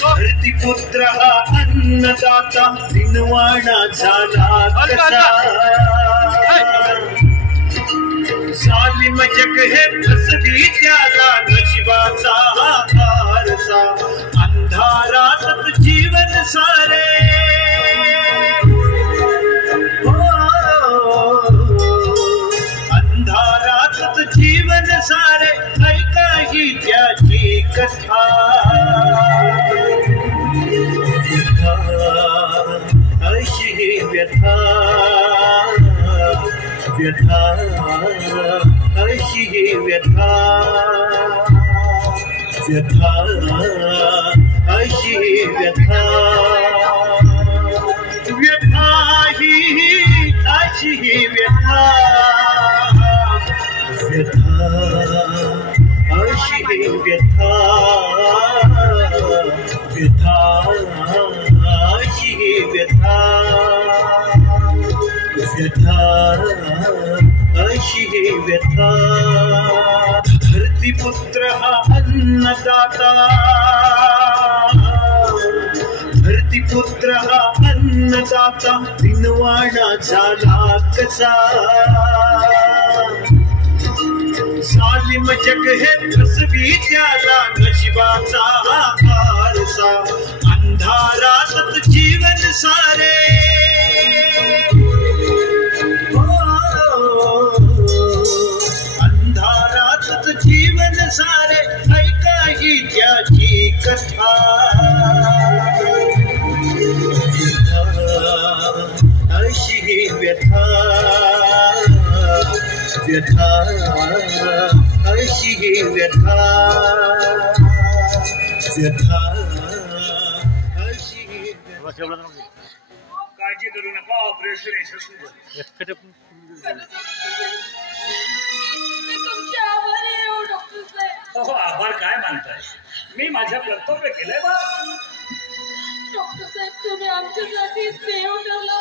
धरतीपुत्र हा अन्नदाता दिनवाणा झाला कसा जालिम जग हे फसवी त्याला नशिबाचा आरसा अंधारात जीवन सारे अंधारात जीवन सारे ऐकाही त्याची कथा अशी ही व्यथा व्यथा अशी ही व्यथा व्यथा अशी ही व्यथा व्यथा ही अशी ही व्यथा व्यथा अशी ही व्यथा व्यथा अशी ही व्यथा व्यथा अशी ही व्यथा धरतीपुत्र हा अन्नदाता धरतीपुत्र हा अन्नदाता दिनवाणा झाला कसा जालिम जग हे फसवी त्याला नशिबाचा आरसा अंधारात जीवन सारे अंधारात जीवन सारे ऐकाही त्याची कथा अशी ही व्यथा व्यथा अशी ही व्यथा व्यथा अशी ही काळजी करू नका ऑपरेशन यशस्वी हो आभार काय मानताय मी माझ्या कर्तव्य केलंय बा डॉक्टर साहेब तुम्ही आमच्यासाठी देव ठरला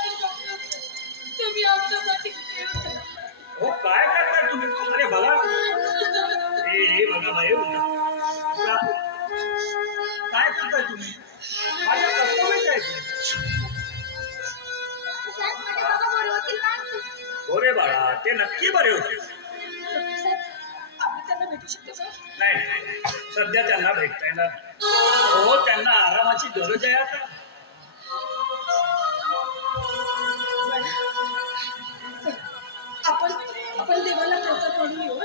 तुम्ही आमच्यासाठी देव ठरला हो काय करताय तुम्ही अरे बघा हे बघा बाई काय करताय तुम्ही माझ्या कर्तव्य काय हो रे बाळा ते नक्की बरे होते नाही सध्या त्यांना भेटता येणार हो त्यांना आरामाची गरज आहे आता आपण देवाला प्रसाद म्हणून येऊ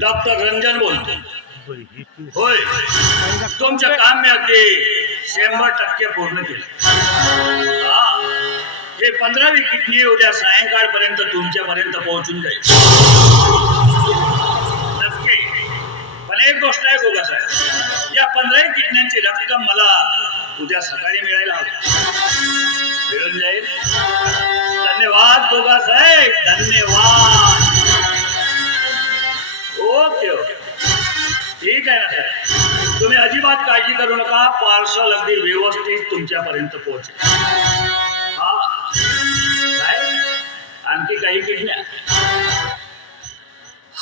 डॉक्टर रंजन बोलतो होय तुमचं काम मी अगदी 100% पूर्ण केलं हे 15वी किडनी उद्या सायंकाळपर्यंत तुमच्यापर्यंत पोहोचून जाईल नक्की पण एक गोष्ट आहे गोगा साहेब या 15 किडन्यांची रक्कम मला उद्या सकाळी मिळायला हवी मिळून जाईल धन्यवाद गोगा साहेब धन्यवाद ओके ओके ठीक आहे ना सर तुम्ही अजिबात काळजी करू नका पार्सल अगदी व्यवस्थित तुमच्यापर्यंत पोहोचेल हा काय आणखी काही किडन्या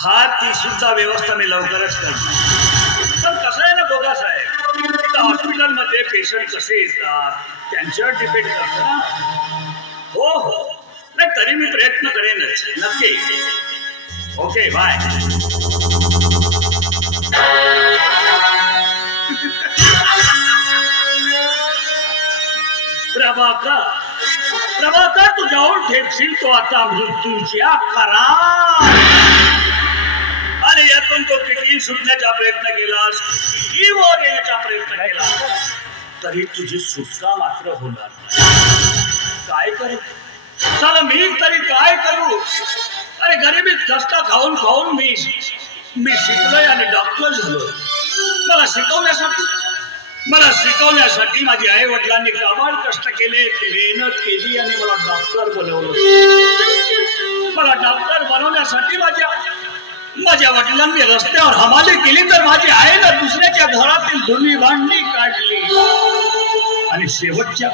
हा ती सुद्धा व्यवस्था मी लवकरच करणार पण कसं आहे ना गोगा साहेब हॉस्पिटलमध्ये पेशंट कसे येतात त्यांच्यावर डिपेंड करतं ना हो हो नाही तरी मी प्रयत्न करेनच नक्की ओके बाय प्रभाकर तू जाऊन ठेपशील तो आता मृत्यूच्या करा आणि यातून तो किती सुटण्याचा प्रयत्न केलास किती वर येण्याचा प्रयत्न केला तरी तुझी सुटका मात्र होणार नाही काय करू चला मी तरी काय करू अरे गरिबीत कष्ट खाऊन खाऊन मी शिकलोय आणि डॉक्टर झालोय मला शिकवण्यासाठी मला शिकवण्यासाठी माझ्या आई वडिलांनी काबाड कष्ट केले, मेहनत केली आणि मला डॉक्टर बनवलं. मला डॉक्टर बनवण्यासाठी माझ्या वडिलांनी रस्त्यावर हमाली केली, तर माझी आईला दुसऱ्याच्या घरातील धुनी भांडी काढली. आणि शेवटच्या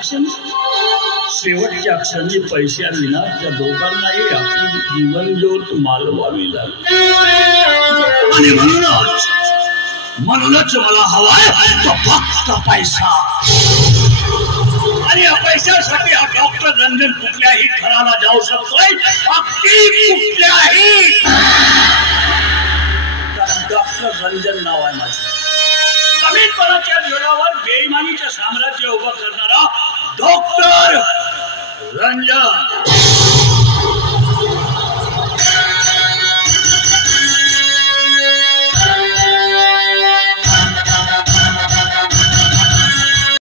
क्षणी पैशाविना त्या दोघांनाही आपली जीवन ज्योत मालवावी लागली. आणि म्हणूनच मला हवाय तो फक्त पैसा. आणि या पैशासाठी हा डॉक्टर रंजन कुठल्याही घराला जाऊ शकतोय, अगदी कुठल्याही. कारण डॉक्टर रंजन नाव आहे माझं. कमीपणाच्या जोरावर बेईमानीचं साम्राज्य उभं करणारा डॉक्टर रंजन.